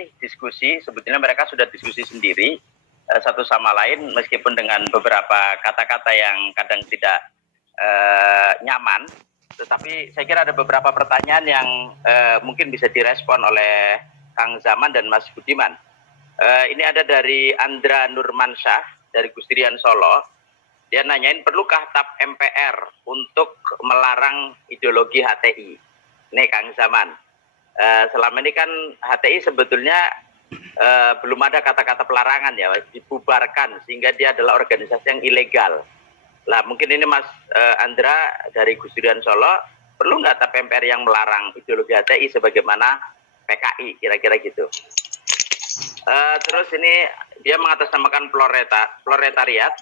kami diskusi, sebetulnya mereka sudah diskusi sendiri satu sama lain meskipun dengan beberapa kata-kata yang kadang tidak nyaman, tetapi saya kira ada beberapa pertanyaan yang mungkin bisa direspon oleh Kang Zaman dan Mas Budiman. Ini ada dari Andra Nurmansyah dari Gustirian Solo. Dia nanyain, perlukah TAP MPR untuk melarang ideologi HTI? Nih Kang Zaman, selama ini kan HTI sebetulnya belum ada kata-kata pelarangan ya, dibubarkan sehingga dia adalah organisasi yang ilegal. Lah mungkin ini Mas Andra dari Gustirian Solo, perlu nggak TAP MPR yang melarang ideologi HTI sebagaimana PKI, kira-kira gitu. Terus ini dia mengatasnamakan proletariat,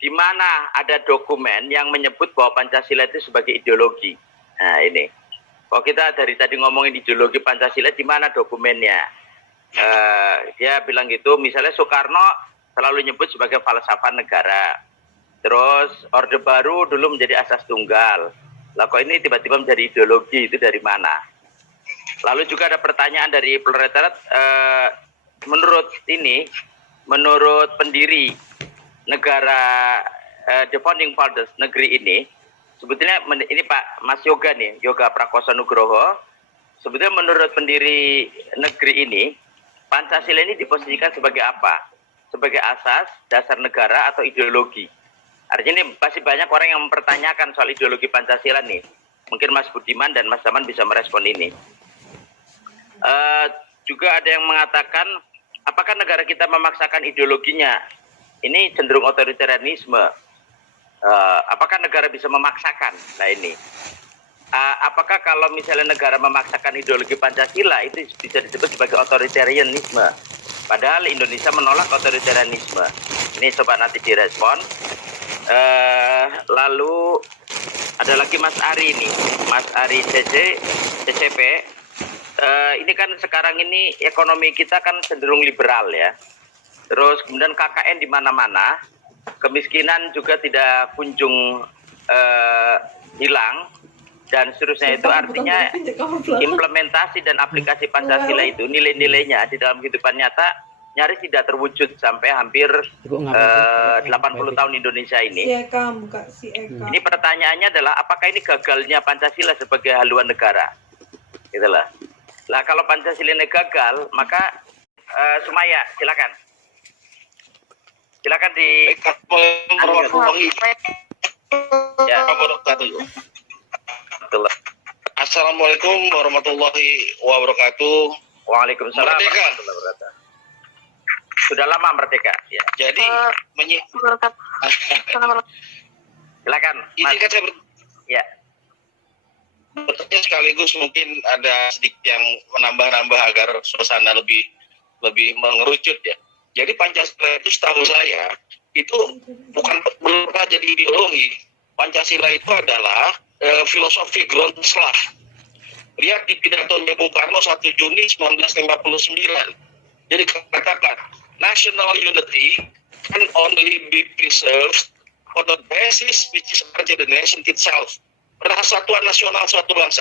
di mana ada dokumen yang menyebut bahwa Pancasila itu sebagai ideologi. Nah ini. Kalau kita dari tadi ngomongin ideologi Pancasila, di mana dokumennya? Dia bilang gitu, misalnya Soekarno selalu nyebut sebagai falsafah negara. Terus Orde Baru dulu menjadi asas tunggal. Lah kok ini tiba-tiba menjadi ideologi, itu dari mana? Lalu juga ada pertanyaan dari proletariat, menurut pendiri negara the founding fathers negeri ini, sebetulnya ini Pak Mas Yoga nih, Yoga Prakoso Nugroho, sebetulnya menurut pendiri negeri ini, Pancasila ini diposisikan sebagai apa? Sebagai asas, dasar negara, atau ideologi? Artinya ini pasti banyak orang yang mempertanyakan soal ideologi Pancasila nih. Mungkin Mas Budiman dan Mas Zaman bisa merespon ini. Juga ada yang mengatakan, apakah negara kita memaksakan ideologinya? Ini cenderung otoritarianisme. Apakah negara bisa memaksakan? Nah ini, apakah kalau misalnya negara memaksakan ideologi Pancasila itu bisa disebut sebagai otoritarianisme? Padahal Indonesia menolak otoritarianisme. Ini coba nanti direspon. Lalu ada lagi Mas Ari nih, Mas Ari CCP. Ini kan sekarang ini ekonomi kita kan cenderung liberal ya. Terus kemudian KKN di mana-mana. Kemiskinan juga tidak kunjung hilang dan seterusnya. Itu artinya implementasi dan aplikasi Pancasila itu nilai-nilainya di dalam kehidupan nyata nyaris tidak terwujud sampai hampir 80 tahun Indonesia ini. Ini pertanyaannya adalah apakah ini gagalnya Pancasila sebagai haluan negara? Itulah. Lah kalau Pancasila ini gagal, maka Sumaya silakan. Silakan di ya. Assalamualaikum warahmatullahi wabarakatuh. Waalaikumsalam warahmatullahi wabarakatuh. Sudah lama merdeka ya. Jadi silakan. Ini kan saya ya. bertanya sekaligus mungkin ada sedikit yang menambah-nambah agar suasana lebih mengerucut ya. Jadi Pancasila itu setahu saya itu belum pernah jadi ideologi. Pancasila itu adalah filosofi Groundslag. Lihat di pidatonya Bung Karno 1 Juni 1959. Jadi katakan national unity can only be preserved on the basis which is the nation itself. Persatuan nasional suatu bangsa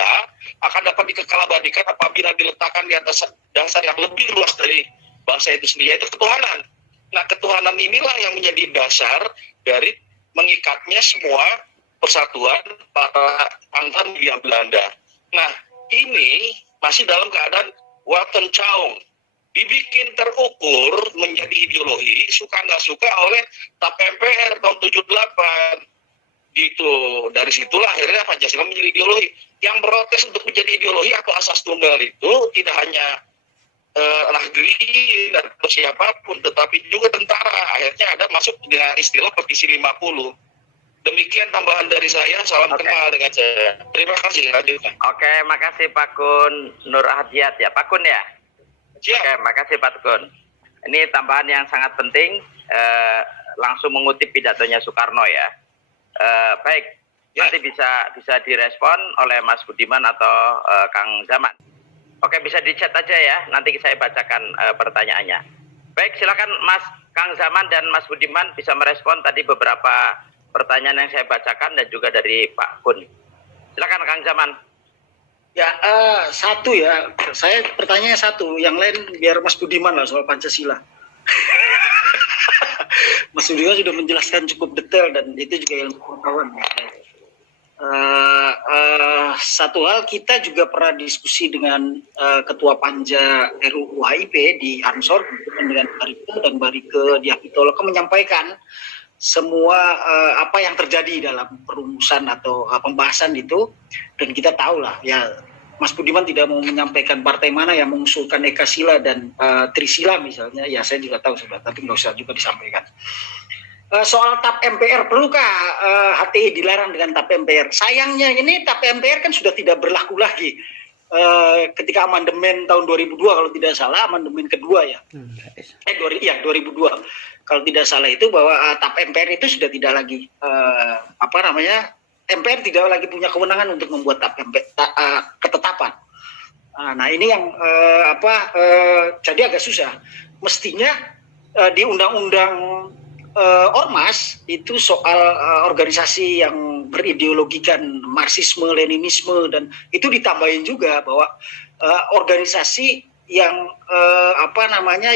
akan dapat dikekalabadikan apabila diletakkan di atas dasar yang lebih luas dari bangsa itu sendiri, yaitu ketuhanan. Nah, ketuhanan inilah yang menjadi dasar dari mengikatnya semua persatuan para mantan Hindia Belanda. Nah, ini masih dalam keadaan Weltanschauung, dibikin terukur menjadi ideologi, suka nggak suka oleh TAP MPR tahun 78. Gitu. Dari situlah akhirnya Pancasila menjadi ideologi. Yang protes untuk menjadi ideologi atau asas tunggal itu tidak hanya Nahdliyin atau siapapun, tetapi juga tentara. Akhirnya ada masuk dengan istilah petisi 50. Demikian tambahan dari saya. Salam kenal dengan saya. Terima kasih. Lanjutkan. Oke, makasih Pak Kun Nur Hadiat ya. Pak Kun ya? Siap. Oke, makasih Pak Kun. Ini tambahan yang sangat penting, langsung mengutip pidatonya Soekarno ya. Baik, nanti bisa direspon oleh Mas Budiman atau Kang Zaman. Oke, bisa di chat aja ya, nanti saya bacakan pertanyaannya. Baik, silakan Mas Kang Zaman dan Mas Budiman bisa merespon tadi beberapa pertanyaan yang saya bacakan dan juga dari Pak Kun. Silakan Kang Zaman. Ya, satu ya, saya pertanyaannya satu, yang lain biar Mas Budiman lah soal Pancasila. Mas Budiman sudah menjelaskan cukup detail dan itu juga yang kawan. Satu hal, kita juga pernah diskusi dengan Ketua Panja RUU HIP di Ansor dengan Barike, dan Barike Diakitoloka menyampaikan semua apa yang terjadi dalam perumusan atau pembahasan itu, dan kita tahu lah ya, Mas Budiman tidak mau menyampaikan partai mana yang mengusulkan Ekasila dan Trisila misalnya, ya saya juga tahu sudah, tapi nggak usah juga disampaikan. Soal TAP MPR, perlukah HTI dilarang dengan TAP MPR? Sayangnya ini TAP MPR kan sudah tidak berlaku lagi ketika amandemen tahun 2002 kalau tidak salah, amandemen kedua ya. 2002 kalau tidak salah itu, bahwa TAP MPR itu sudah tidak lagi MPR tidak lagi punya kewenangan untuk membuat TAP MPR, ketetapan. Nah ini yang jadi agak susah. Mestinya di undang-undang Ormas itu soal organisasi yang berideologikan Marxisme, Leninisme, dan itu ditambahin juga bahwa organisasi yang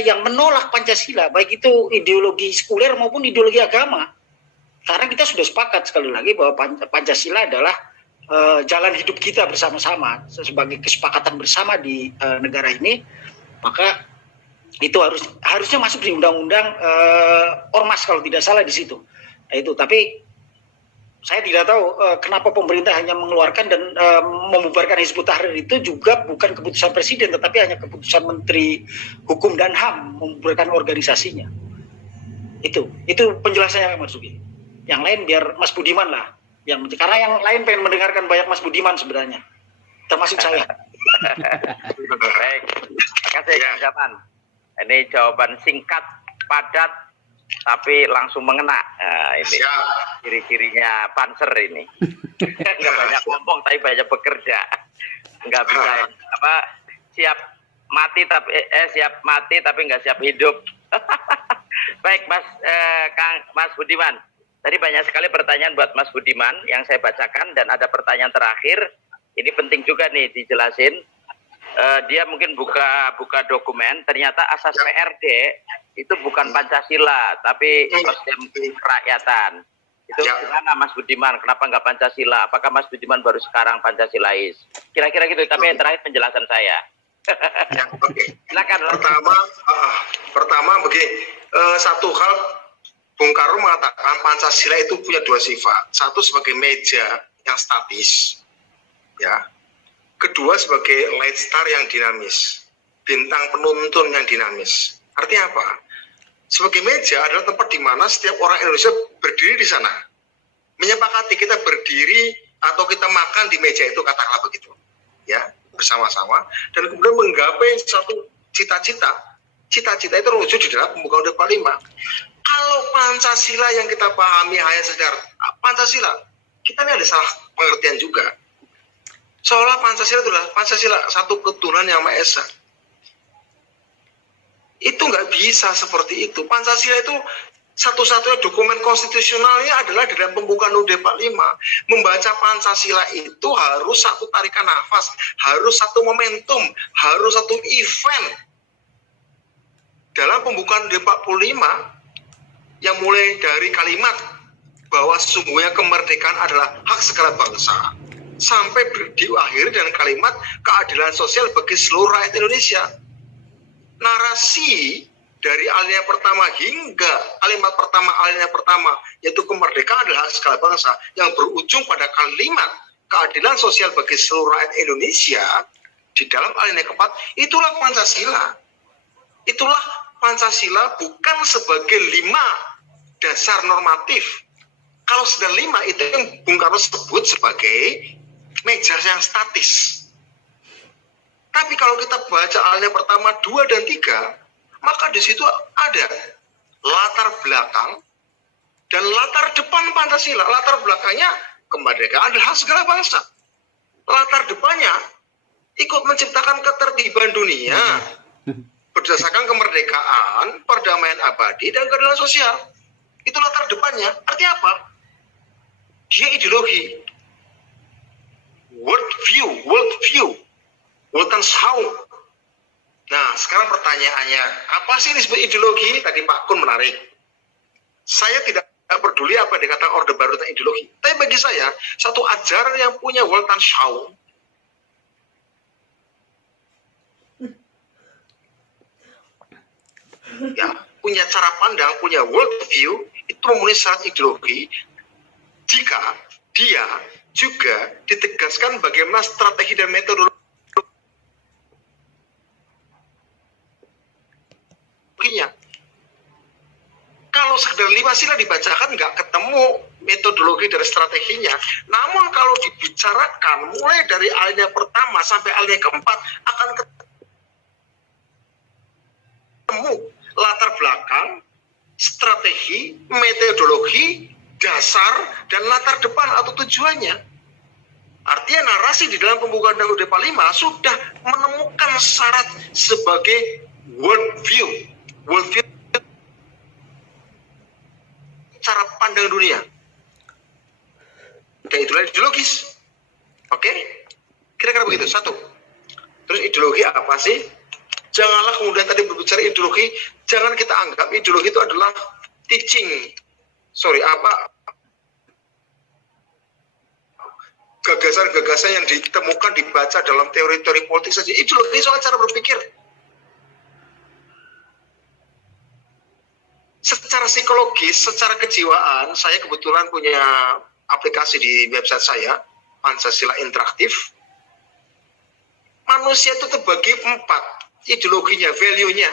yang menolak Pancasila, baik itu ideologi sekuler maupun ideologi agama. Karena kita sudah sepakat sekali lagi bahwa Pancasila adalah jalan hidup kita bersama-sama sebagai kesepakatan bersama di negara ini, maka itu harusnya masuk di undang-undang Ormas kalau tidak salah di situ. Nah, itu, tapi saya tidak tahu kenapa pemerintah hanya mengeluarkan dan membubarkan Hizbut Tahrir itu juga bukan keputusan presiden, tetapi hanya keputusan Menteri Hukum dan HAM membubarkan organisasinya. Itu penjelasannya Mas Sugi. Yang lain biar Mas Budiman lah, karena yang lain pengen mendengarkan banyak Mas Budiman sebenarnya, termasuk saya. Baik, terima kasih Kang Zaman. Ini jawaban singkat, padat, tapi langsung mengena. Nah, ini ciri-cirinya Panser ini. Nggak banyak ngomong, tapi banyak bekerja. Nggak bisa siap mati tapi nggak siap hidup. Baik, Mas Budiman. Tadi banyak sekali pertanyaan buat Mas Budiman yang saya bacakan, dan ada pertanyaan terakhir. Ini penting juga nih dijelasin. Dia mungkin buka dokumen, ternyata asas PRD itu bukan Pancasila, tapi sistem kerakyatan. Itu gimana Mas Budiman? Kenapa nggak Pancasila? Apakah Mas Budiman baru sekarang Pancasilais? Kira-kira gitu, tapi yang terakhir penjelasan saya. Silakan. Pertama begini, satu hal, Bung Karno mengatakan Pancasila itu punya dua sifat. Satu sebagai meja yang statis, ya. Kedua sebagai light star yang dinamis, bintang penuntun yang dinamis. Artinya apa? Sebagai meja adalah tempat di mana setiap orang Indonesia berdiri di sana. Menyepakati kita berdiri atau kita makan di meja itu, katakanlah begitu. Ya, bersama-sama. Dan kemudian menggapai suatu cita-cita. Cita-cita itu terwujud di dalam pembukaan UUD 45. Kalau Pancasila yang kita pahami hanya sekedar Pancasila, kita ini ada salah pengertian juga. Seolah Pancasila itu adalah Pancasila satu ketuhanan yang Maha Esa. Itu nggak bisa seperti itu. Pancasila itu satu-satunya dokumen konstitusionalnya adalah dalam pembukaan UUD 45. Membaca Pancasila itu harus satu tarikan nafas, harus satu momentum, harus satu event. Dalam pembukaan UUD 45 yang mulai dari kalimat bahwa sesungguhnya kemerdekaan adalah hak segala bangsa, sampai diakhiri dengan kalimat keadilan sosial bagi seluruh rakyat Indonesia. Narasi dari alinea pertama hingga kalimat alinea pertama, yaitu kemerdekaan adalah hak segala bangsa, yang berujung pada kalimat keadilan sosial bagi seluruh rakyat Indonesia di dalam alinea keempat, itulah Pancasila. Itulah Pancasila, bukan sebagai 5 dasar normatif. Kalau sudah 5 itu yang Bung Karno sebut sebagai meja yang statis. Tapi kalau kita baca alinea pertama, 2 dan 3, maka di situ ada latar belakang dan latar depan Pancasila. Latar belakangnya kemerdekaan adalah hak segala bangsa. Latar depannya ikut menciptakan ketertiban dunia berdasarkan kemerdekaan, perdamaian abadi, dan keadilan sosial. Itu latar depannya. Artinya apa? Dia ideologi. worldview, Weltanschauung. Nah, sekarang pertanyaannya, apa sih disebut ideologi? Tadi Pak Kun menarik. Saya tidak peduli apa yang dikatakan Orde Baru tentang ideologi. Tapi bagi saya, satu ajaran yang punya Weltanschauung, ya, punya cara pandang, punya worldview, itu memenuhi syarat ideologi jika dia juga ditegaskan bagaimana strategi dan metodologinya. Kalau sekedar 5 sila dibacakan nggak ketemu metodologi dari strateginya. Namun kalau dibicarakan mulai dari alinea pertama sampai alinea keempat akan ketemu latar belakang, strategi, metodologi, dasar, dan latar depan atau tujuannya. Artinya narasi di dalam pembukaan Undang-Undang 45 sudah menemukan syarat sebagai worldview cara pandang dunia. Dan itulah ideologis. Oke? Kira-kira begitu. Satu. Terus ideologi apa sih? Janganlah kemudian tadi berbicara ideologi, jangan kita anggap ideologi itu adalah teaching. Gagasan-gagasan yang ditemukan, dibaca dalam teori-teori politik saja. Ideologi soal cara berpikir. Secara psikologis, secara kejiwaan, saya kebetulan punya aplikasi di website saya, Pancasila Interaktif. Manusia itu terbagi 4 ideologinya, value-nya,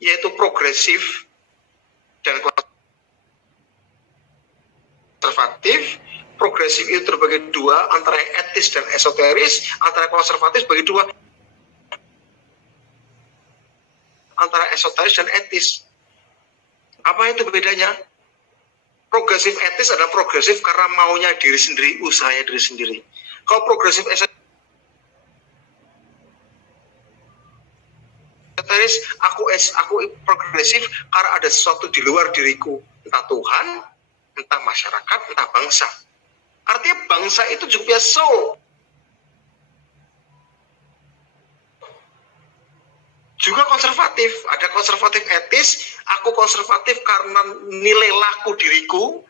yaitu progresif dan konservatif. Progresif itu terbagi 2, antara etis dan esoteris, antara konservatif bagi 2, antara esoteris dan etis. Apa itu bedanya? Progresif etis adalah progresif karena maunya diri sendiri, usahanya diri sendiri. Kalau progresif esoteris, aku progresif karena ada sesuatu di luar diriku, entah Tuhan, entah masyarakat, entah bangsa. Artinya bangsa itu juga punya soul. Juga konservatif, ada konservatif etis, aku konservatif karena nilai laku diriku,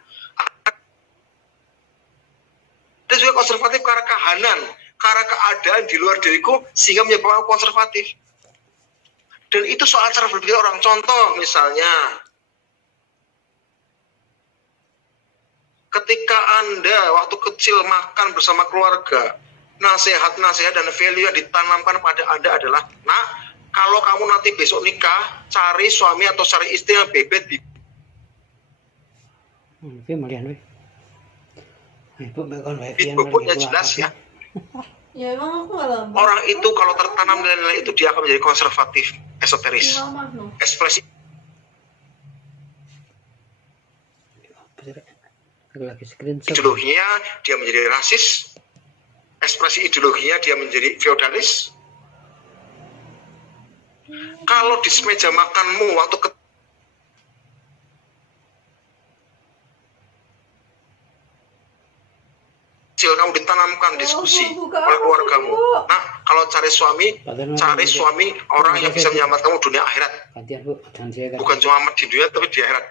ada juga konservatif karena kahanan, karena keadaan di luar diriku, sehingga menyebabkan aku konservatif. Dan itu soal cara berpikir orang. Contoh misalnya, ketika Anda waktu kecil makan bersama keluarga, nasihat-nasihat dan value yang ditanamkan pada Anda adalah, nah, kalau kamu nanti besok nikah, cari suami atau cari istri yang bebet di bobotnya jelas ya. Ya emang aku malah. Orang itu kalau tertanam nilai-nilai itu dia akan menjadi konservatif, esoteris. Ekspresi ideologinya dia menjadi rasis, ekspresi ideologinya dia menjadi feodalis. Kalau di meja makanmu waktu kecil kamu ditanamkan diskusi oleh keluargamu. Nah, kalau cari suami orang yang bisa menyelamatkan kamu dunia akhirat. Bukan cuma amat di dunia tapi di akhirat.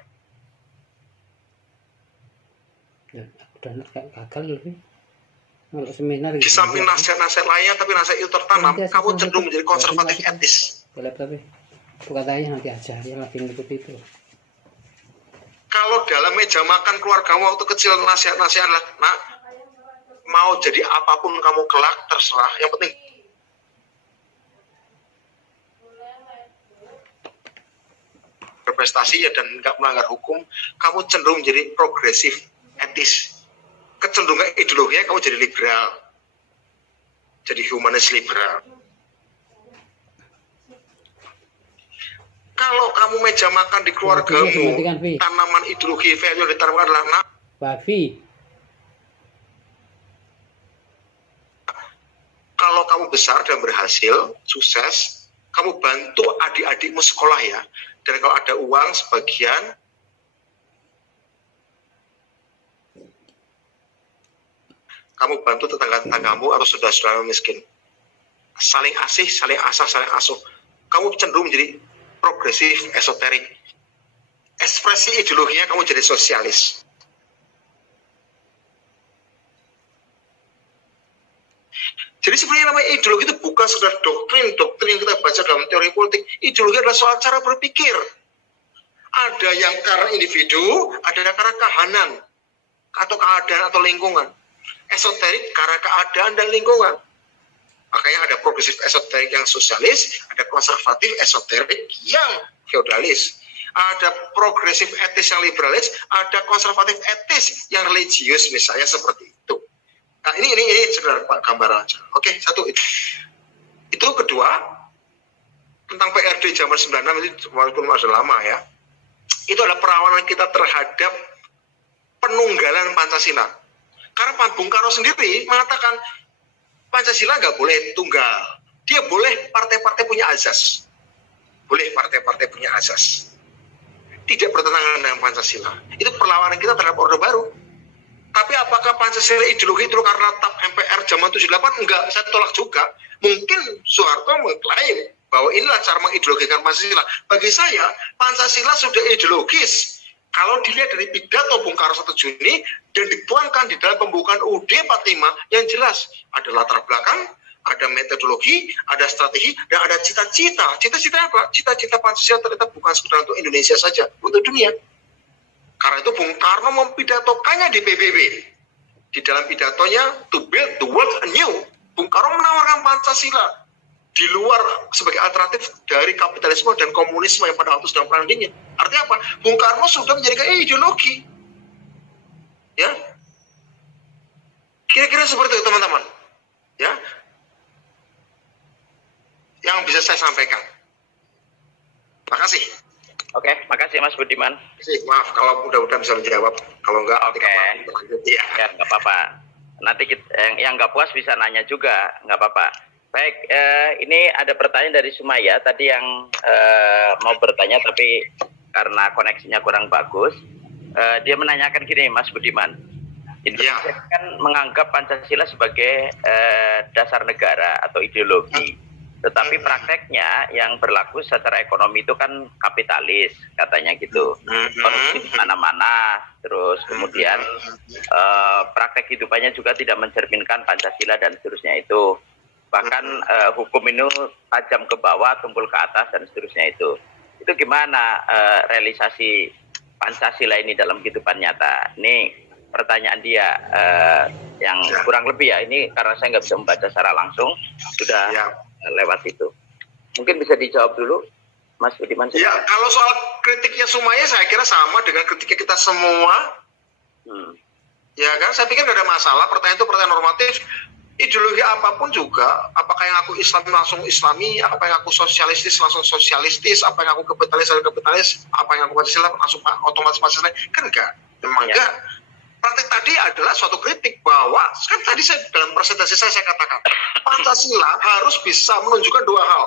Di samping nasihat-nasihat lainnya, tapi nasihat itu tertanam, kamu cenderung menjadi konservatif etis. Kalau dalam meja makan keluargamu waktu kecil nasihat-nasihat lah, nak, mau jadi apapun kamu kelak terserah, yang penting berprestasi ya dan nggak melanggar hukum, kamu cenderung menjadi progresif etis. Kecenderungan ideologinya kamu jadi liberal, jadi humanis liberal. Kalau kamu meja makan di keluargamu, tanaman ideologi value ditanamkan adalah kalau kamu besar dan berhasil, sukses, kamu bantu adik-adikmu sekolah ya. Dan kalau ada uang sebagian, kamu bantu tetangga-tetanggamu atau saudara-saudara miskin. Saling asih, saling asah, saling asuh. Kamu cenderung menjadi progresif, esoterik. Ekspresi ideologinya kamu jadi sosialis. Jadi sebenarnya namanya ideologi itu bukan sekedar doktrin yang kita baca dalam teori politik. Ideologi adalah soal cara berpikir. Ada yang karena individu, ada yang karena kahanan, atau keadaan atau lingkungan. Esoterik karena keadaan dan lingkungan. Makanya ada progresif esoterik yang sosialis, ada konservatif esoterik yang feodalis. Ada progresif etis yang liberalis, ada konservatif etis yang religius misalnya seperti itu. Nah ini sebenarnya Pak gambaran aja. Oke, satu itu. Itu kedua, tentang PRD zaman 96 itu walaupun masih lama ya. Itu adalah perlawanan kita terhadap penunggalan Pancasila. Karena Pak Bung Karno sendiri mengatakan Pancasila nggak boleh tunggal. Dia boleh partai-partai punya azas. Boleh partai-partai punya azas. Tidak bertentangan dengan Pancasila. Itu perlawanan kita terhadap Orde Baru. Tapi apakah Pancasila ideologi itu karena TAP MPR zaman 78? Enggak, saya tolak juga. Mungkin Soeharto mengklaim bahwa inilah cara mengideologikan Pancasila. Bagi saya, Pancasila sudah ideologis. Kalau dilihat dari pidato Bung Karno 1 Juni dan dituangkan di dalam pembukaan UUD 45 yang jelas. Ada latar belakang, ada metodologi, ada strategi, dan ada cita-cita. Cita-cita apa? Cita-cita Pancasila ternyata bukan sekedar untuk Indonesia saja, untuk dunia. Karena itu Bung Karno mempidatokannya di PBB. Di dalam pidatonya, to build the world anew, Bung Karno menawarkan Pancasila di luar sebagai alternatif dari kapitalisme dan komunisme yang pada waktu sedang perang dingin. Artinya apa? Bung Karno sudah menjadikan ideologi. Ya, kira-kira seperti itu teman-teman. Ya, yang bisa saya sampaikan. Makasih. Oke, makasih Mas Budiman. Maaf kalau mudah-mudahan bisa menjawab. Kalau enggak, Ya, nggak apa-apa. Nanti kita, yang nggak puas bisa nanya juga, nggak apa-apa. Baik, ini ada pertanyaan dari Sumaya tadi yang mau bertanya tapi karena koneksinya kurang bagus, dia menanyakan gini, Mas Budiman. Indonesia kan menganggap Pancasila sebagai dasar negara atau ideologi. Tetapi prakteknya yang berlaku secara ekonomi itu kan kapitalis, katanya gitu. Korupsi di mana-mana, terus kemudian praktek hidupannya juga tidak mencerminkan Pancasila dan seterusnya itu. Bahkan hukum ini tajam ke bawah, tumpul ke atas dan seterusnya itu. Itu gimana realisasi Pancasila ini dalam kehidupan nyata? Ini pertanyaan dia yang kurang lebih ya. Ini karena saya nggak bisa membaca secara langsung, sudah lewat itu. Mungkin bisa dijawab dulu, Mas Budiman. Ya, kalau soal kritiknya Sumaya, saya kira sama dengan kritiknya kita semua. Ya kan, saya pikir nggak ada masalah. Pertanyaan itu pertanyaan normatif. Ideologi apapun juga, apakah yang aku Islam langsung Islami, apa yang aku sosialistis langsung sosialistis, apa yang aku kapitalis apa yang aku Pancasila langsung otomatis Pancasila, kan enggak. Memang enggak. Praktek tadi adalah suatu kritik bahwa, kan tadi saya dalam presentasi saya katakan, Pancasila harus bisa menunjukkan dua hal.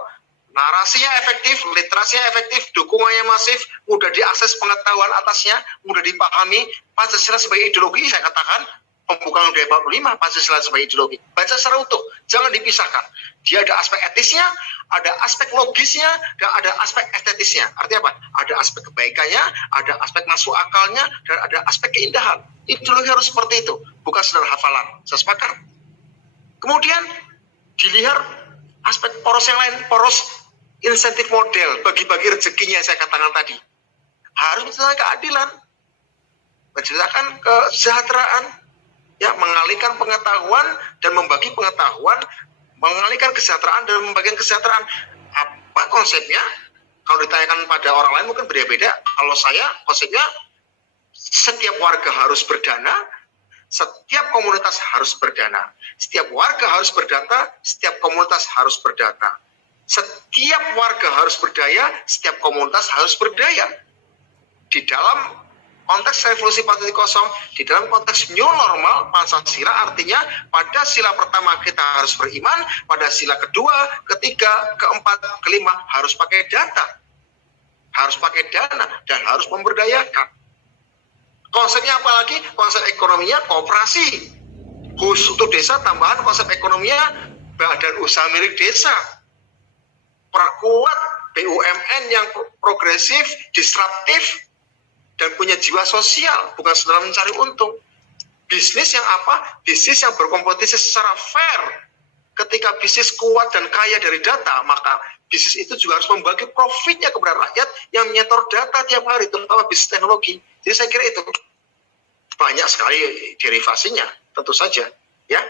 Narasinya efektif, literasinya efektif, dukungannya masif, mudah diakses pengetahuan atasnya, mudah dipahami. Pancasila sebagai ideologi, saya katakan, pembukaan UUD 45, Pancasila sebagai ideologi. Baca secara utuh, jangan dipisahkan. Dia ada aspek etisnya, ada aspek logisnya, dan ada aspek estetisnya. Artinya apa? Ada aspek kebaikannya, ada aspek masuk akalnya, dan ada aspek keindahan. Ideologi harus seperti itu, bukan sekedar hafalan. Saya sepakat. Kemudian dilihat aspek poros yang lain, poros insentif model, bagi-bagi rezekinya saya katakan tadi. Harus menciptakan keadilan, menciptakan kesejahteraan, ya, mengalihkan pengetahuan dan membagi pengetahuan, mengalihkan kesejahteraan dan membagikan kesejahteraan. Apa konsepnya? Kalau ditanyakan pada orang lain mungkin beda-beda. Kalau saya, konsepnya setiap warga harus berdana, setiap komunitas harus berdana. Setiap warga harus berdata, setiap komunitas harus berdata. Setiap warga harus berdaya, setiap komunitas harus berdaya. Di dalam konteks revolusi 4.0, di dalam konteks new normal, Pancasila artinya pada sila pertama kita harus beriman, pada sila kedua, ketiga, keempat, kelima harus pakai data, harus pakai dana, dan harus memberdayakan. Konsepnya apa lagi? Konsep ekonominya kooperasi. khusus untuk desa, tambahan konsep ekonominya badan usaha milik desa. Perkuat BUMN yang progresif, disruptif, dan punya jiwa sosial, bukan sekedar mencari untung. Bisnis yang apa? Bisnis yang berkompetisi secara fair. Ketika bisnis kuat dan kaya dari data, maka bisnis itu juga harus membagi profitnya kepada rakyat yang menyetor data tiap hari, terutama bisnis teknologi. Jadi saya kira itu banyak sekali derivasinya, tentu saja, ya.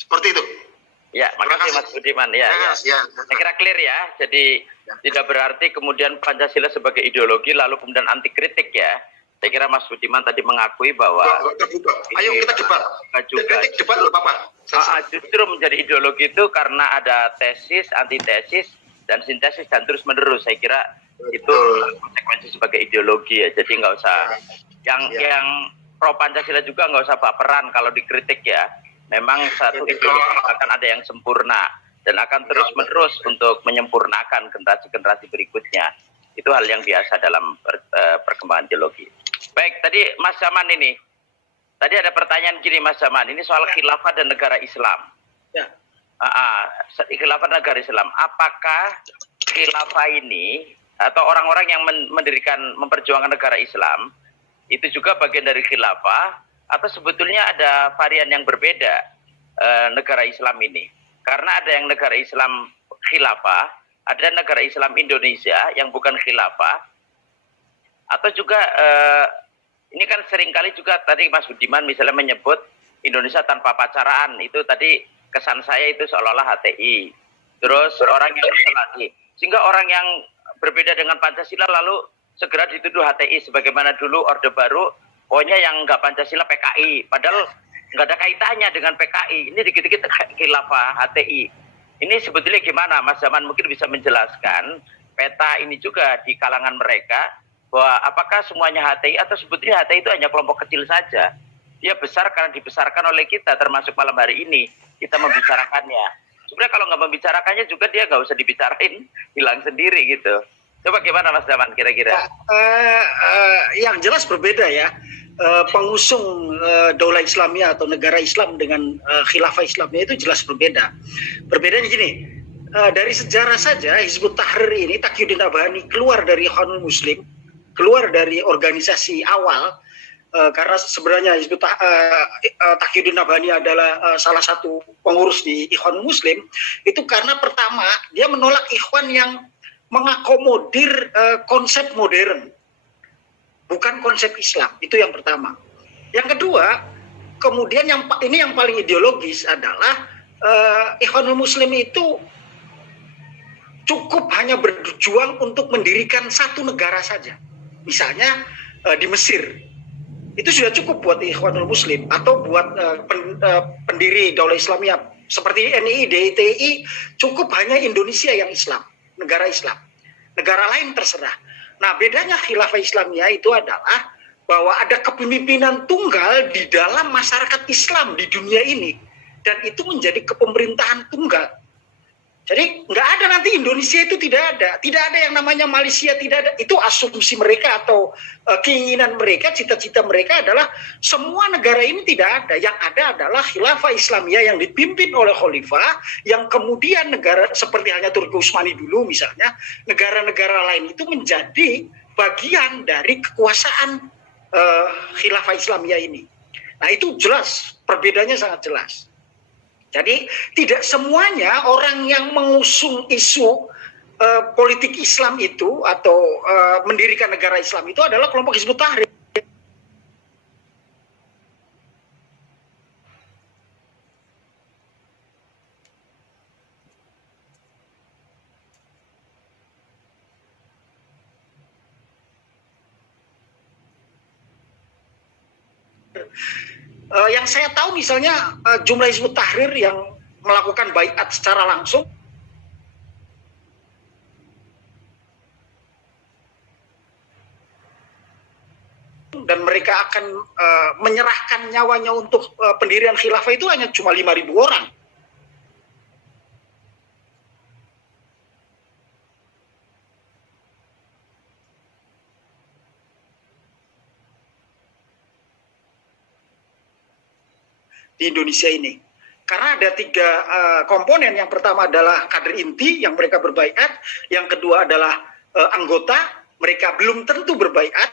Seperti itu. Ya, makasih Mas Budiman. Ya. Saya kira clear ya. Jadi tidak berarti kemudian Pancasila sebagai ideologi lalu kemudian anti kritik ya. Saya kira Mas Budiman tadi mengakui bahwa ayo kita debat. Kritik debat loh, Bapak. Justru menjadi ideologi itu karena ada tesis, antitesis, dan sintesis dan terus menerus. Saya kira itu konsekuensi sebagai ideologi ya. Jadi nggak usah yang pro Pancasila juga nggak usah baperan kalau dikritik ya. Memang satu ideologi akan ada yang sempurna dan akan terus menerus untuk menyempurnakan generasi-generasi berikutnya. Itu hal yang biasa dalam perkembangan ideologi. Baik, tadi Mas Zaman ini. Tadi ada pertanyaan gini Mas Zaman, ini soal khilafah dan negara Islam. Ya. Khilafah dan negara Islam. Apakah khilafah ini atau orang-orang yang memperjuangkan negara Islam itu juga bagian dari khilafah atau sebetulnya ada varian yang berbeda negara Islam ini? Karena ada yang negara Islam khilafah, ada negara Islam Indonesia yang bukan khilafah, atau juga ini kan seringkali juga tadi Mas Budiman misalnya menyebut Indonesia tanpa pacaraan, itu tadi kesan saya itu seolah-olah HTI. Terus orang yang lagi, sehingga orang yang berbeda dengan Pancasila lalu segera dituduh HTI, sebagaimana dulu Orde Baru, pokoknya yang nggak Pancasila PKI, padahal nggak ada kaitannya dengan PKI. Ini dikit-dikit khilafah HTI. Ini sebetulnya gimana Mas Zaman mungkin bisa menjelaskan peta ini juga di kalangan mereka, bahwa apakah semuanya HTI atau sebetulnya HTI itu hanya kelompok kecil saja. Dia besar karena dibesarkan oleh kita, termasuk malam hari ini kita membicarakannya. Sebenarnya kalau nggak membicarakannya juga dia nggak usah dibicarain, hilang sendiri gitu. Coba gimana Mas Zaman kira-kira? Yang jelas berbeda ya. Pengusung Daulah Islamiyah atau negara Islam dengan khilafah Islamiyah itu jelas berbeda. Berbedanya gini, dari sejarah saja Hizbut Tahrir ini, Taqiyuddin Nabhani keluar dari Ikhwanul Muslim, keluar dari organisasi awal, karena sebenarnya Taqiyuddin Nabhani adalah salah satu pengurus di Ikhwanul Muslim, itu karena pertama dia menolak Ikhwan yang mengakomodir konsep modern, bukan konsep Islam. Itu yang pertama. Yang kedua, kemudian yang paling ideologis adalah Ikhwanul Muslim itu cukup hanya berjuang untuk mendirikan satu negara saja. Misalnya di Mesir, itu sudah cukup buat Ikhwanul Muslim atau buat pendiri Daulah Islamiyah seperti NII, DITI, cukup hanya Indonesia yang Islam, negara Islam. Negara lain terserah. Nah, bedanya khilafah Islamiyah itu adalah bahwa ada kepemimpinan tunggal di dalam masyarakat Islam di dunia ini, dan itu menjadi kepemerintahan tunggal. Jadi nggak ada nanti Indonesia itu tidak ada yang namanya Malaysia, tidak ada. Itu asumsi mereka atau keinginan mereka, cita-cita mereka adalah semua negara ini tidak ada. Yang ada adalah khilafah Islamiyah yang dipimpin oleh khalifah, yang kemudian negara seperti halnya Turki Utsmani dulu misalnya, negara-negara lain itu menjadi bagian dari kekuasaan khilafah Islamiyah ini. Nah itu jelas, perbedaannya sangat jelas. Jadi tidak semuanya orang yang mengusung isu politik Islam itu atau mendirikan negara Islam itu adalah kelompok Hizbut Tahrir. Yang saya tahu misalnya jumlah Hizbut Tahrir yang melakukan baiat secara langsung dan mereka akan menyerahkan nyawanya untuk pendirian khilafah itu hanya cuma 5.000 orang. di Indonesia ini. Karena ada 3 komponen. Yang pertama adalah kader inti yang mereka berbaiat, yang kedua adalah anggota, mereka belum tentu berbaiat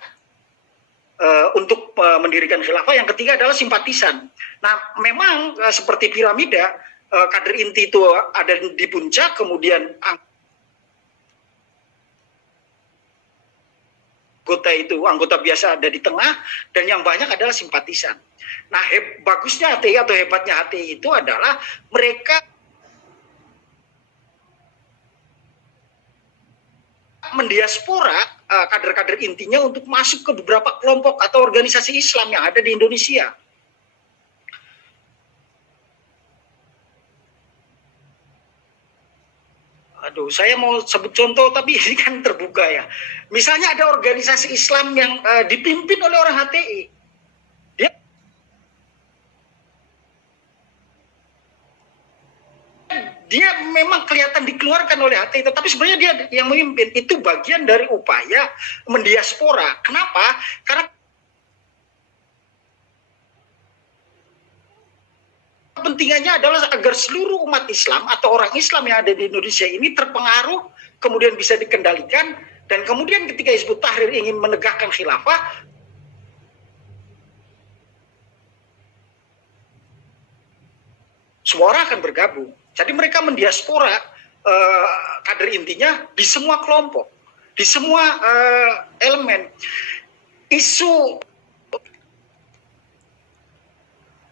untuk mendirikan khilafah, yang ketiga adalah simpatisan. Nah, memang seperti piramida, kader inti itu ada di puncak, kemudian anggota biasa ada di tengah, dan yang banyak adalah simpatisan. Nah, bagusnya HTI atau hebatnya HTI itu adalah mereka mendiaspora kader-kader intinya untuk masuk ke beberapa kelompok atau organisasi Islam yang ada di Indonesia. Aduh, saya mau sebut contoh, tapi ini kan terbuka ya. Misalnya ada organisasi Islam yang dipimpin oleh orang HTI. Dia memang kelihatan dikeluarkan oleh HTI, tetapi sebenarnya dia yang memimpin. Itu bagian dari upaya mendiaspora. Kenapa? Karena kepentingannya adalah agar seluruh umat Islam atau orang Islam yang ada di Indonesia ini terpengaruh, kemudian bisa dikendalikan, dan kemudian ketika Hizbut Tahrir ingin menegakkan khilafah, semua orang akan bergabung. Jadi mereka mendiaspora kader intinya di semua kelompok, di semua elemen. Isu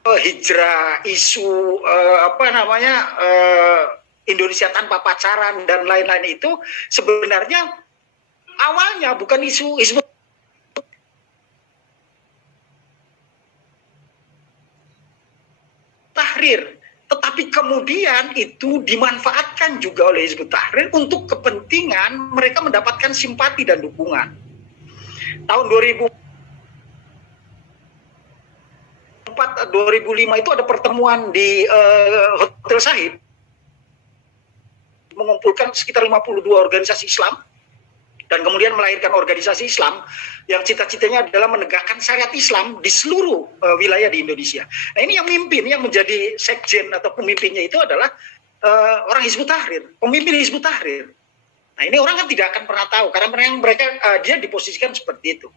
hijrah, isu Indonesia tanpa pacaran dan lain-lain itu sebenarnya awalnya bukan isu Hizbut Tahrir, tetapi kemudian itu dimanfaatkan juga oleh Hizbut Tahrir untuk kepentingan mereka mendapatkan simpati dan dukungan. Tahun 2005 itu ada pertemuan di Hotel Sahid, mengumpulkan sekitar 52 organisasi Islam, dan kemudian melahirkan organisasi Islam yang cita-citanya adalah menegakkan syariat Islam di seluruh wilayah di Indonesia. Nah, ini yang mimpin, yang menjadi sekjen atau pemimpinnya itu adalah orang Hizbut Tahrir, pemimpin Hizbut Tahrir. Nah, ini orang kan tidak akan pernah tahu, karena mereka dia diposisikan seperti itu.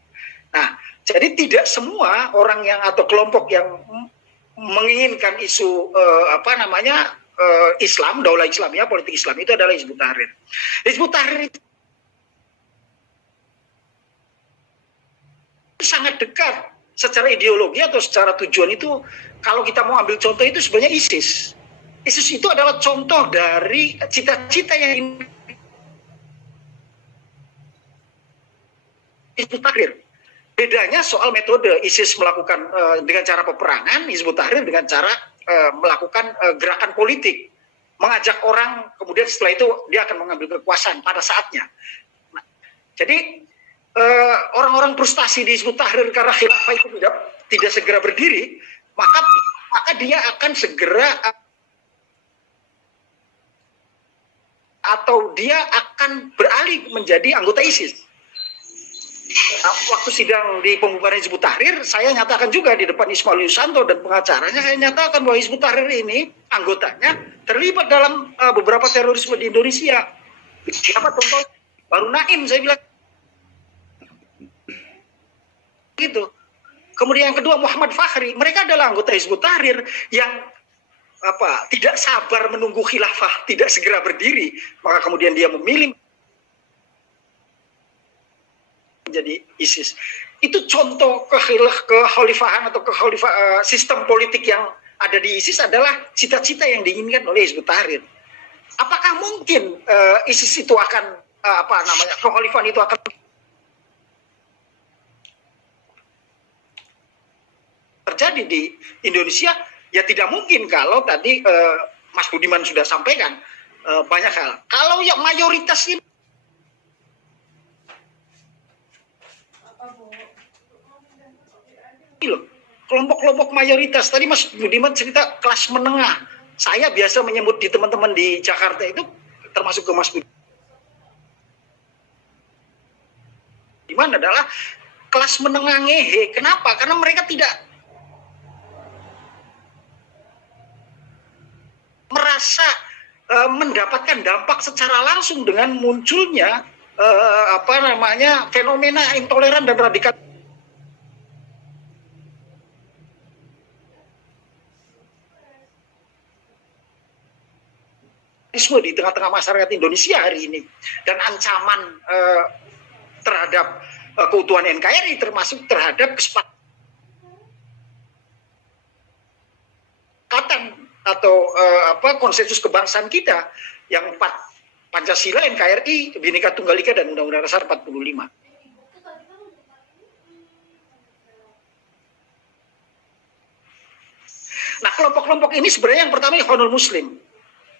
Nah, jadi tidak semua orang yang atau kelompok yang menginginkan isu Islam, daulah Islamiyah, politik Islam itu adalah Hizbut Tahrir. Hizbut Tahrir itu sangat dekat secara ideologi atau secara tujuan itu. Kalau kita mau ambil contoh itu sebenarnya ISIS. ISIS itu adalah contoh dari cita-cita yang Hizbut Tahrir. Bedanya soal metode. ISIS melakukan dengan cara peperangan, Hizbut Tahrir dengan cara melakukan gerakan politik, mengajak orang, kemudian setelah itu dia akan mengambil kekuasaan pada saatnya. Nah, jadi orang-orang frustasi di Hizbut Tahrir karena khilafah itu tidak segera berdiri, maka dia akan segera atau dia akan beralih menjadi anggota ISIS. Nah, waktu sidang di pembubaran Hizbut Tahrir, saya nyatakan juga di depan Ismail Yusanto dan pengacaranya, saya nyatakan bahwa Hizbut Tahrir ini anggotanya terlibat dalam beberapa terorisme di Indonesia. Siapa contoh? Baru Naim, saya bilang gitu. Kemudian yang kedua Muhammad Fakhri, mereka adalah anggota Hizbut Tahrir yang tidak sabar menunggu khilafah tidak segera berdiri, maka kemudian dia memilih menjadi ISIS. Itu contoh kekhalifahan atau sistem politik yang ada di ISIS adalah cita-cita yang diinginkan oleh Hizbut Tahrir. Apakah mungkin ISIS itu akan kekhalifahan itu akan terjadi di Indonesia? Ya tidak mungkin. Kalau tadi Mas Budiman sudah sampaikan banyak hal. Kalau yang mayoritas ini loh, kelompok-kelompok mayoritas. Tadi Mas Budiman cerita kelas menengah. Saya biasa menyebut di teman-teman di Jakarta itu, termasuk ke Mas Budiman, adalah kelas menengah ngehe. Kenapa? Karena mereka tidak merasa mendapatkan dampak secara langsung dengan munculnya fenomena intoleran dan radikal di tengah-tengah masyarakat Indonesia hari ini, dan ancaman terhadap keutuhan NKRI termasuk terhadap kesepakatan atau konsensus kebangsaan kita yang 4, Pancasila, NKRI, Bhinneka Tunggal Ika, dan Undang-Undang Dasar 45. Nah, kelompok-kelompok ini sebenarnya yang pertama Ikhwanul Muslim.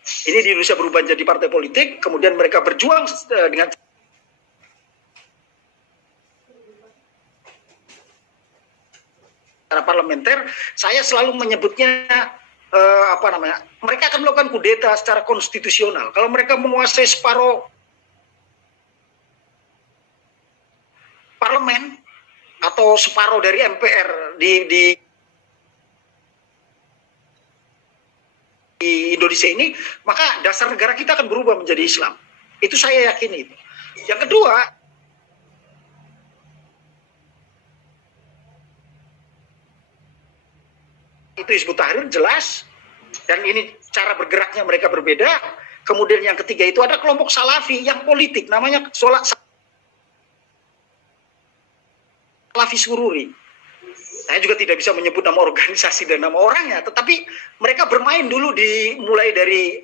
Ini di Indonesia berubah jadi partai politik, kemudian mereka berjuang dengan cara parlementer. Saya selalu menyebutnya mereka akan melakukan kudeta secara konstitusional. Kalau mereka menguasai separuh parlemen atau separuh dari MPR di Indonesia ini, maka dasar negara kita akan berubah menjadi Islam. Itu saya yakini. Yang kedua, itu Hizbut Tahrir jelas, dan ini cara bergeraknya mereka berbeda. Kemudian yang ketiga itu ada kelompok Salafi yang politik, namanya Salafi Sururi. Saya juga tidak bisa menyebut nama organisasi dan nama orangnya, tetapi mereka bermain dulu mulai dari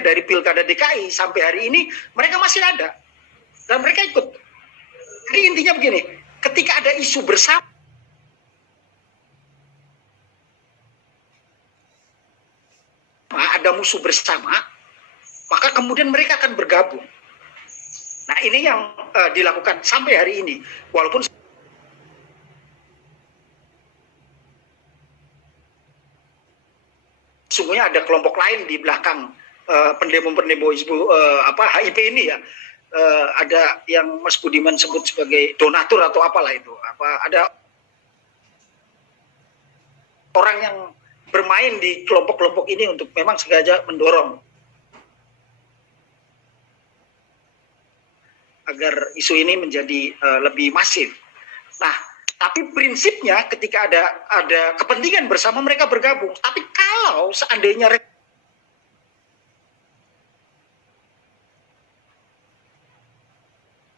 dari Pilkada DKI sampai hari ini mereka masih ada dan mereka ikut. Jadi intinya begini, ketika ada isu bersama, ada musuh bersama, maka kemudian mereka akan bergabung. Nah, ini yang dilakukan sampai hari ini. Walaupun sungguhnya ada kelompok lain di belakang pendemo-pendemo HIP ini ya. Ada yang Mas Budiman sebut sebagai donatur atau apalah itu. Ada orang yang bermain di kelompok-kelompok ini untuk memang sengaja mendorong agar isu ini menjadi lebih masif. Nah, tapi prinsipnya ketika ada kepentingan bersama mereka bergabung. Tapi kalau seandainya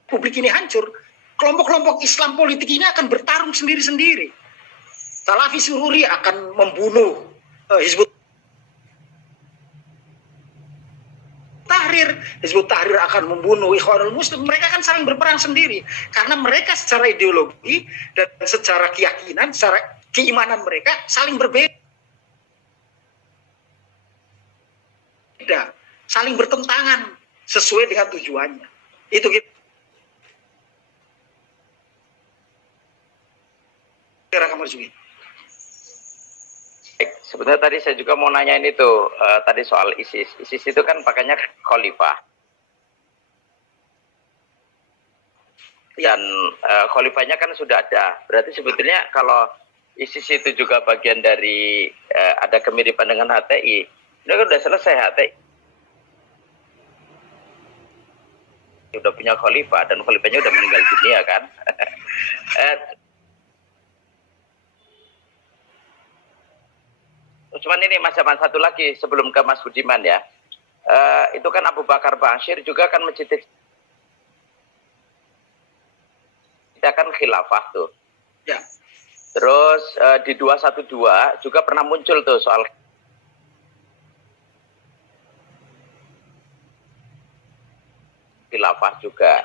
Republik ini hancur, kelompok-kelompok Islam politik ini akan bertarung sendiri-sendiri. Salafi Sururi akan membunuh Hizbut Tahrir, Hizbut Tahrir akan membunuh Ikhwanul Muslim. Mereka akan saling berperang sendiri karena mereka secara ideologi dan secara keyakinan, secara keimanan mereka saling berbeda, saling bertentangan sesuai dengan tujuannya. Itu gitu. Sebenarnya tadi saya juga mau nanyain itu tadi soal ISIS. ISIS itu kan pakainya khalifah. Dan khalifahnya kan sudah ada. Berarti sebetulnya kalau ISIS itu juga bagian dari ada kemiripan dengan HTI. Ini kan sudah selesai HTI. Sudah punya khalifah dan khalifahnya sudah meninggal dunia kan. Cuman ini Mas Zaman satu lagi sebelum ke Mas Budiman ya. Itu kan Abu Bakar Bashir juga kan mencita-citakan khilafah tuh. Ya. Terus di 212 juga pernah muncul tuh soal khilafah juga.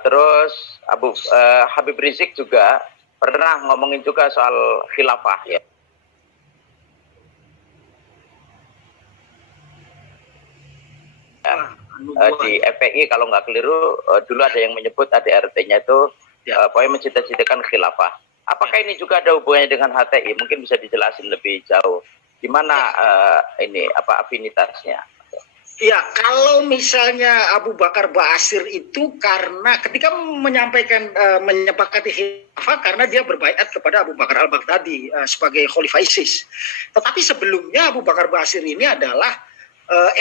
Terus Habib Rizik juga pernah ngomongin juga soal khilafah ya. Di FPI kalau nggak keliru dulu ada yang menyebut ADRT-nya itu pokoknya mencita-citakan khilafah. Apakah ini juga ada hubungannya dengan HTI? Mungkin bisa dijelasin lebih jauh. Gimana ini apa afinitasnya? Ya, kalau misalnya Abu Bakar Ba'asyir itu karena ketika menyampaikan menyepakati khilafah karena dia berbaiat kepada Abu Bakar Al-Baghdadi sebagai khalifah ISIS. Tetapi sebelumnya Abu Bakar Ba'asyir ini adalah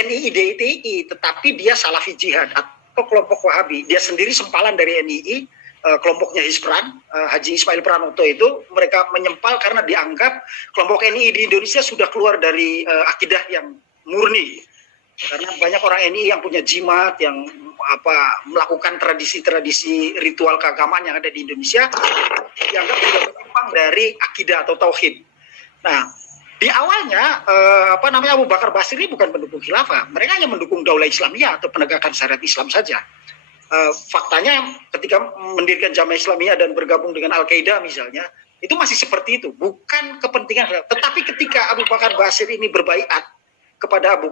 NII DITI, tetapi dia Salafi Jihad atau kelompok Wahabi. Dia sendiri sempalan dari NII, kelompoknya Hispran, Haji Ismail Pranoto itu mereka menyempal karena dianggap kelompok NII di Indonesia sudah keluar dari akidah yang murni. Karena banyak orang NII yang punya jimat, yang melakukan tradisi-tradisi ritual keagamaan yang ada di Indonesia, dianggap sudah menyimpang dari akidah atau tauhid. Nah, di awalnya Abu Bakar Ba'asyir ini bukan pendukung khilafah, mereka hanya mendukung daulah Islamiyah atau penegakan syariat Islam saja. Faktanya ketika mendirikan Jamaah Islamiyah dan bergabung dengan Al-Qaeda misalnya, itu masih seperti itu, bukan kepentingan khilafah. Tetapi ketika Abu Bakar Ba'asyir ini berbaiat kepada Abu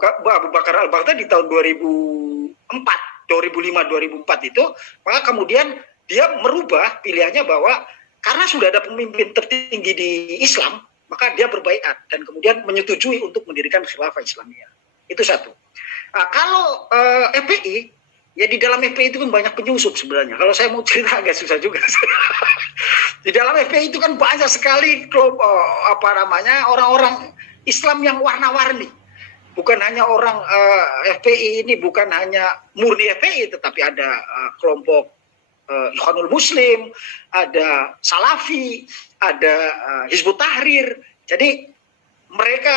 Bakar Al-Baghdadi di tahun 2005-2004 itu, maka kemudian dia merubah pilihannya bahwa karena sudah ada pemimpin tertinggi di Islam, maka dia berbaiat dan kemudian menyetujui untuk mendirikan khilafah Islamiyah. Itu satu. Nah, kalau FPI, ya di dalam FPI itu kan banyak penyusup sebenarnya. Kalau saya mau cerita agak susah juga. Di dalam FPI itu kan banyak sekali orang-orang Islam yang warna-warni. Bukan hanya orang FPI ini, bukan hanya murni FPI, tetapi ada kelompok Ikhwanul Muslim, ada Salafi, ada Hizbut Tahrir. Jadi mereka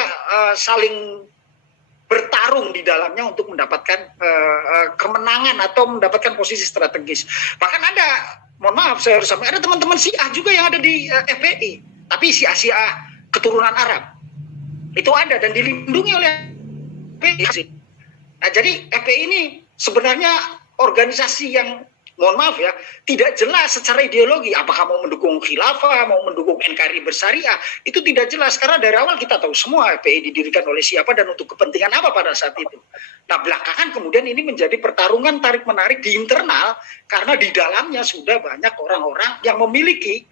saling bertarung di dalamnya untuk mendapatkan kemenangan atau mendapatkan posisi strategis. Bahkan ada, mohon maaf saya harus sampaikan, ada teman-teman Syiah juga yang ada di FPI, tapi Syiah keturunan Arab. Itu ada dan dilindungi oleh FPI. Nah, jadi FPI ini sebenarnya organisasi yang, mohon maaf ya, tidak jelas secara ideologi. Apakah mau mendukung khilafah, mau mendukung NKRI bersyariah, itu tidak jelas. Karena dari awal kita tahu semua FPI didirikan oleh siapa dan untuk kepentingan apa pada saat itu. Nah, belakangan kemudian ini menjadi pertarungan tarik-menarik di internal, karena di dalamnya sudah banyak orang-orang yang memiliki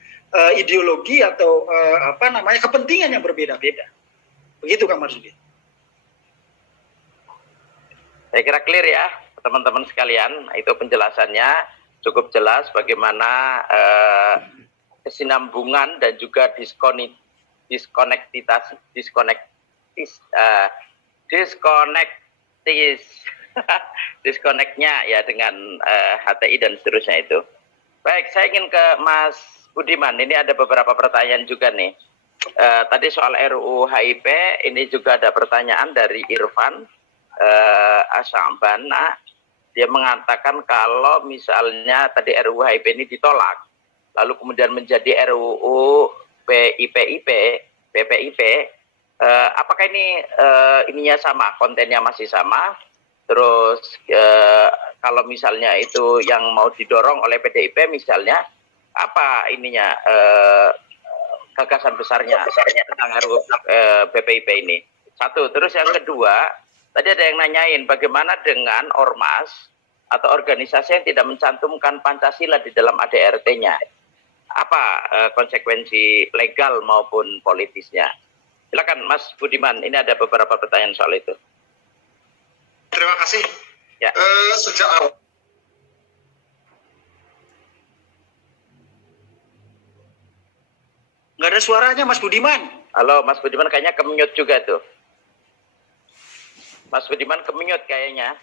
ideologi atau kepentingan yang berbeda-beda. Begitu Kang Marsudi. Saya kira clear ya teman-teman sekalian, itu penjelasannya cukup jelas bagaimana kesinambungan dan juga disconnectnya ya dengan HTI dan seterusnya itu. Baik, saya ingin ke Mas Budiman. Ini ada beberapa pertanyaan juga nih. Tadi soal RUU HIP, ini juga ada pertanyaan dari Irfan Asyambana. Dia mengatakan kalau misalnya tadi RUU HIP ini ditolak, lalu kemudian menjadi RUU PPIP, apakah ini ininya sama, kontennya masih sama? Terus kalau misalnya itu yang mau didorong oleh PDIP misalnya, apa ininya gagasan besarnya tentang RUU PPIP ini? Satu. Terus yang kedua, tadi ada yang nanyain bagaimana dengan ormas atau organisasi yang tidak mencantumkan Pancasila di dalam ADRT-nya. Apa konsekuensi legal maupun politisnya? Silakan Mas Budiman, ini ada beberapa pertanyaan soal itu. Terima kasih. Ya. Sejak awal. Nggak ada suaranya Mas Budiman. Halo Mas Budiman, kayaknya ke-mute juga tuh. Mas Budiman ke-mute kayaknya.